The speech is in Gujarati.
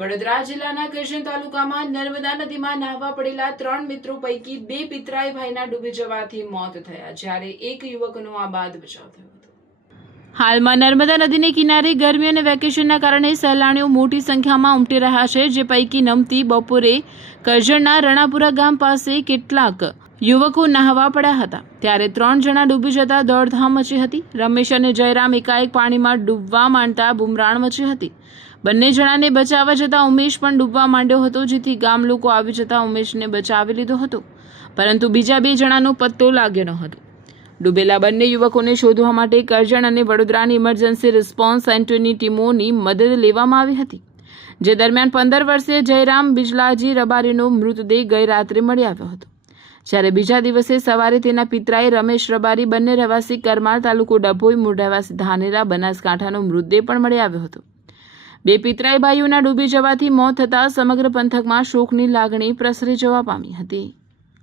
વડોદરા જિલ્લાના કરજણ તાલુકામાં નર્મદા નદીમાં નાહવા પડેલા 3 મિત્રો પૈકી 2 પિતરાઈ ભાઈના ડૂબી જવાથી મોત થયા, જ્યારે એક યુવકનો આબાદ બચાવ થયો હતો. હાલમાં નર્મદા નદીને કિનારે ગરમી અને વેકેશનના કારણે સહેલાણીઓ મોટી સંખ્યામાં ઉમટી રહ્યા છે, જે પૈકી નમતી બપોરે કરજણના રણાપુરા ગામ પાસે કેટલાક યુવકો નાહવા પડ્યા હતા, ત્યારે 3 જણા ડૂબી જતા દોડધામ મચી હતી. રમેશ અને જયરામ એકાએક પાણીમાં ડૂબવા માંડતા બુમરાણ મચી હતી. બંને જણાને બચાવવા જતા ઉમેશ પણ ડૂબવા માંડ્યો હતો, જેથી ગામ લોકો આવી જતા ઉમેશને બચાવી લીધો હતો, પરંતુ બીજા 2 જણાનો પત્તો લાગ્યો ન હતો. ડૂબેલા બંને યુવકોને શોધવા માટે કરજણ અને વડોદરાની ઇમરજન્સી રિસ્પોન્સ સેન્ટરની ટીમોની મદદ લેવામાં આવી હતી, જે દરમિયાન 15 વર્ષીય જયરામ બિજલાજી રબારીનો મૃતદેહ ગઈ રાત્રે મળી આવ્યો હતો, જ્યારે બીજા દિવસે સવારે તેના પિતરાઈ રમેશ રબારી, બંને રહેવાસી કરમાળ, તાલુકો ડભોઈ, મૂળ રહેવાસી ધાનેરા, બનાસકાંઠાનો મૃતદેહ પણ મળી આવ્યો હતો. 2 પિતરાઈ ભાઈઓના ડૂબી જવાથી મોત થતાં સમગ્ર પંથકમાં શોકની લાગણી પ્રસરી જવા પામી હતી.